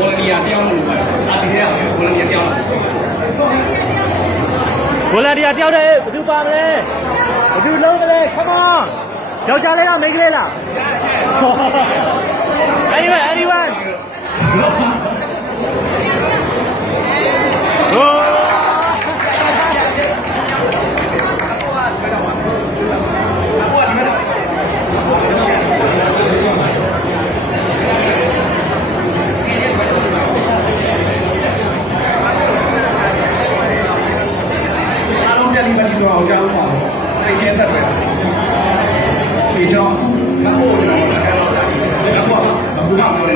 volunteer တယောက်လို့ပါဒီထဲက volunteer တယောက် volunteer တယောက်တည်းဘယ်သူပါမလဲဘယ်သူလုံးမလဲ come on ယောက်ျားလေးလားမိန်းကလေးလား anyone ဆိုအောင်ကြားလို့ပါအဲ့ဒီဆက်ပဲဒီကြောင့်ငါ့ကိုတော့အဲ့တော့အခုကပြောနေ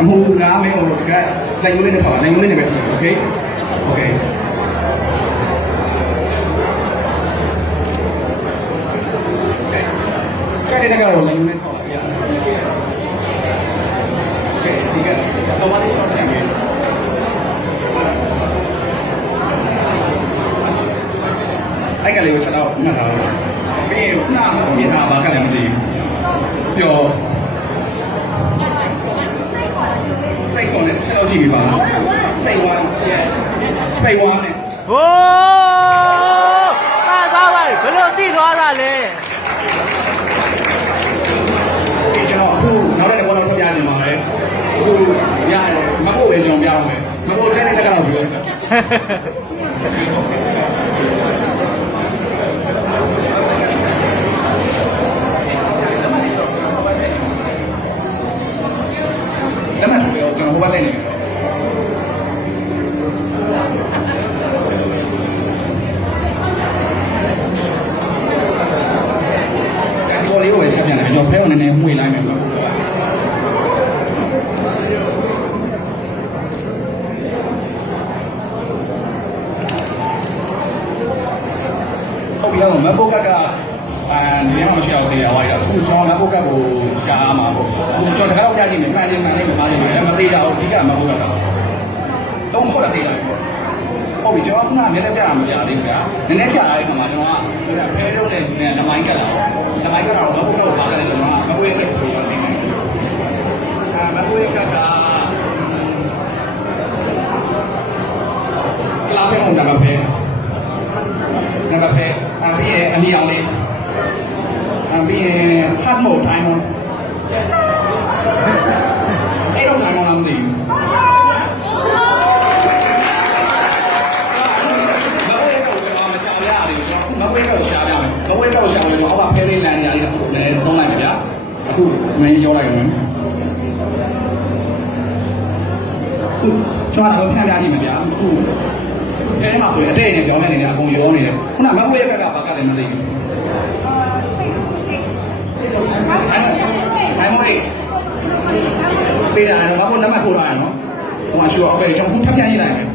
အမှုကမင်းတို့ကနိုင်ယူလေးနဲ့ထားပါနိုင်ယူလေးနဲ့ပဲဆိုโอเคโอเค这个我们没考虑啊。对，这个我们这边面。哎，个你会知道那啥？别那把干两句，有。废话呢？知道几米吧？废话，yes，废话呢？哦，大家喂，不要地多了嘞。အခုနောက်တဲ့ဘောလုံးထွက်ပြနေမှာလေအခုရတယ်မဟုတ်ပဲကြောင်ပြအောင်မယ်မဟုတ်တဲ့တက်ကတော့ပြောတယ်လက်မှတ်ပြောကျွန်တော်ဟိုဘက်လိုက်နေတယ်ဘောလေးကိုဆက်ပြန်တယ်ကျွန်တော်ဖဲအောင်နည်းနည်းမှွေလိုက်မယ်ဟုတ်ပြီတော့မဘုတ်ကနေရာမရှိအောင်တရားဝိုင်းတာအခုကျွန်တော်မဘုတ်ကကိုရှားမှာပေါ့အခုကျွန်တော်တခါတော့ကြားကြည့်နေမှန်တယ်မသေးတာဟုတ်ဒီကမဘုတ်ကတော့တုံးခေါ်တာသေးတယ်ဟုတ်ပြီကျွန်တော်ခုနကလည်းပြတာမကြားသေးဘူးဗျာနည်းနည်းကြာတဲ့ခါမှာကျွန်တော်ကဖဲတော့လည်းဒီနဲ့နမိုင်းကတ်လာနမိုင်းကတော့မဘုတ်တော့ပါတယ်ကျွန်တော်ကမဘုတ်စိတ်ဆိုတော့နေတယ်မဘုတ်ကကလာဖဲအောင်တာပဲ那个呗，毕业你要的，毕业汉某台吗？哎，都台吗？他们的。我会到我们下边的，我会到下边的，我会到下边的，我把配备来家里的，来东来的，不没有来的。就那个看家里面的，不。အဲ့မှာဆိုရင်အတဲ့နဲ့ပြောင်းနေတယ်အကုန်ရောနေတယ်ခုနမဟုတ်ရဲ့ဘက်ကဘာကလည်းမသိဘူးဟိုင်မိုးပေးတာတော့ဘာလို့လက်မထိုးလာရနော်ဟိုမှာရှိတော့အဲ့ကျွန်တော်ခုထပ်ပြန်ရေးလိုက်မယ်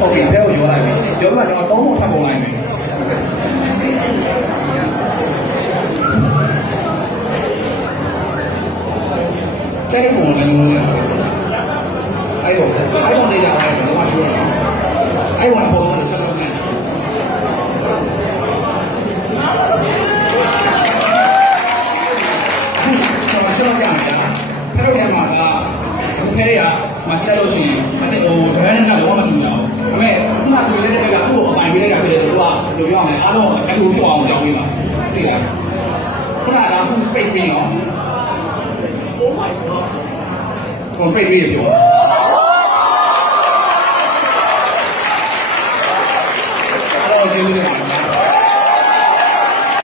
ဟုတ်ပြီဘယ်ကိုရောလိုက်ပြီရောကကျွန်တော်သုံးဖို့ထပ်ကုန်လိုက်ပြီကျဲပုံလည်းမျိုးနဲ့အဲ့တော့နေကြတယ်တော့မရှိတော့အဲ့ဝန်ပုံနဲ့ဆက်လုပ်နေဟ ခဲတွေကမှရှိလိုက်လို့ရှိရင်အဲ့ဟိုဒရန်နဲ့ကတော့မတူဘူး။ဒါပေမဲ့ခုနကပြောတဲ့ကသူ့ကိုအပိုင်ပေးလိုက်တာဖြစ်တယ်သူကဘယ်လိုပြောရမလဲအားလုံးအတူဖြစ်အောင်ကြောင်းပေးတာ။သိလား။ခုနကfull space ပြီးတော့ Oh my god ကိုစိတ်ပြီးပြော